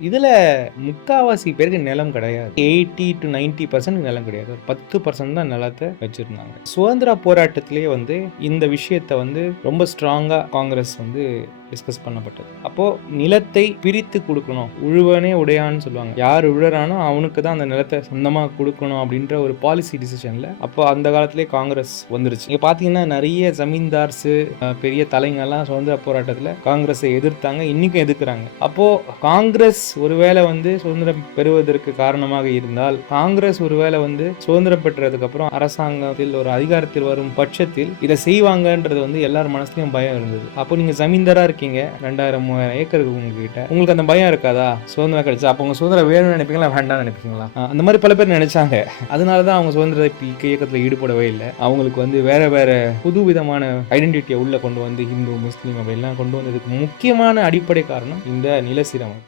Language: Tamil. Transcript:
இதில் முக்காவாசி பேருக்கு நிலம் கிடையாது. எயிட்டி டு 90% பர்சன்ட் நிலம் கிடையாது. பத்து பர்சன்ட் தான் நிலத்தை வச்சுருந்தாங்க. சுதந்திர போராட்டத்திலேயே வந்து இந்த விஷயத்தை வந்து ரொம்ப ஸ்ட்ராங்காக காங்கிரஸ் வந்து டிஸ்கஸ் பண்ணப்பட்டது. அப்போ நிலத்தை பிரித்து கொடுக்கணும். உழுவனே உடையான்னு சொல்லுவாங்க. யார் உழறானோ அவனுக்கு தான் அந்த நிலத்தை சொந்தமா கொடுக்கணும் அப்படின்ற ஒரு பாலிசி டிசிஷன்ல அப்போ அந்த காலத்திலே காங்கிரஸ் வந்துருச்சு. இங்க பாத்தீங்கன்னா நிறைய ஜமீன்தார்ஸ் பெரிய தலைங்கெல்லாம் சுதந்திர போராட்டத்தில் காங்கிரஸை எதிர்த்தாங்க. இன்னைக்கும் எதிர்க்கிறாங்க. அப்போ காங்கிரஸ் ஒருவேளை வந்து சுதந்திரம் பெறுவதற்கு காரணமாக இருந்தால் காங்கிரஸ் ஒருவேளை வந்து சுதந்திரம் பெற்றதுக்கு அப்புறம் அரசாங்கத்தில் ஒரு அதிகாரத்தில் வரும் பட்சத்தில் இதை செய்வாங்கன்றது வந்து எல்லார் மனசுலயும் பயம் இருந்தது. அப்போ நீங்க ஜமீன்தாரா இருக்கீங்க. ரெண்டாயிரம் மூவாயிரம் ஏக்கர் இருக்கு உங்ககிட்ட. உங்களுக்கு அந்த பயம் இருக்காதா? சுதந்திரம் கிடைச்சா. அப்போ உங்க சுதந்திரம் வேணும்னு நினைப்பீங்களா? வேண்டாம்னு நினைப்பீங்களா? அந்த மாதிரி பல பேர் நினைச்சாங்க. அதனால தான் அவங்க சுதந்திர இயக்கத்தில் ஈடுபடவே இல்லை. அவங்களுக்கு வந்து வேற வேற புது விதமான ஐடென்டிட்டியை உள்ள கொண்டு வந்து ஹிந்து முஸ்லீம் அப்படிலாம் கொண்டு வந்ததுக்கு முக்கியமான அடிப்படை காரணம் இந்த நில தான்.